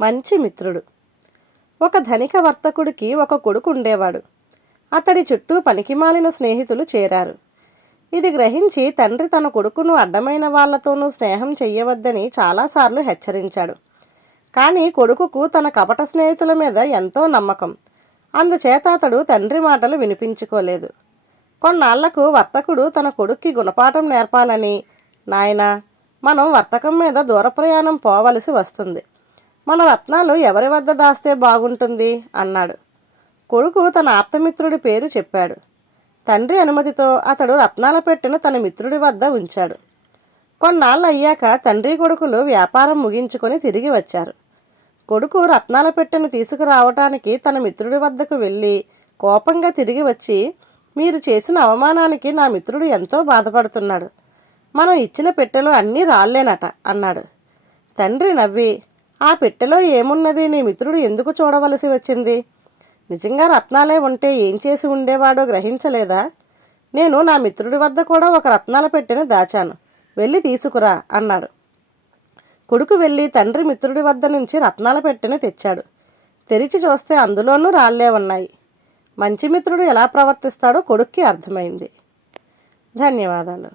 మంచి మిత్రుడు. ఒక ధనిక వర్తకుడికి ఒక కొడుకు ఉండేవాడు. అతడి చుట్టూ పనికిమాలిన స్నేహితులు చేరారు. ఇది గ్రహించి తండ్రి తన కొడుకును అడ్డమైన వాళ్లతోనూ స్నేహం చెయ్యవద్దని చాలాసార్లు హెచ్చరించాడు. కానీ కొడుకుకు తన కపట స్నేహితుల మీద ఎంతో నమ్మకం. అందుచేత అతడు తండ్రి మాటలు వినిపించుకోలేదు. కొన్నాళ్లకు వర్తకుడు తన కొడుక్కి గుణపాఠం నేర్పాలని, నాయనా, మనం వర్తకం మీద దూర ప్రయాణం పోవలసి వస్తుంది. మన రత్నాలు ఎవరి వద్ద దాస్తే బాగుంటుంది అన్నాడు. కొడుకు తన ఆప్తమిత్రుడి పేరు చెప్పాడు. తండ్రి అనుమతితో అతడు రత్నాల పెట్టెను తన మిత్రుడి వద్ద ఉంచాడు. కొన్నాళ్ళు అయ్యాక తండ్రి కొడుకులు వ్యాపారం ముగించుకొని తిరిగి వచ్చారు. కొడుకు రత్నాల పెట్టెను తీసుకురావటానికి తన మిత్రుడి వద్దకు వెళ్ళి కోపంగా తిరిగి వచ్చి, మీరు చేసిన అవమానానికి నా మిత్రుడు ఎంతో బాధపడుతున్నాడు. మనం ఇచ్చిన పెట్టెలో అన్నీ రాళ్లేనట అన్నాడు. తండ్రి నవ్వి, ఆ పెట్టెలో ఏమున్నది నీ మిత్రుడు ఎందుకు చూడవలసి వచ్చింది? నిజంగా రత్నాలే ఉంటే ఏం చేసి ఉండేవాడో గ్రహించలేదా? నేను నా మిత్రుడి వద్ద కూడా ఒక రత్నాల పెట్టెను దాచాను, వెళ్ళి తీసుకురా అన్నాడు. కొడుకు వెళ్ళి తండ్రి మిత్రుడి వద్ద నుంచి రత్నాల పెట్టెను తెచ్చాడు. తెరిచి చూస్తే అందులోనూ రాళ్లే ఉన్నాయి. మంచి మిత్రుడు ఎలా ప్రవర్తిస్తాడో కొడుక్కి అర్థమైంది. ధన్యవాదాలు.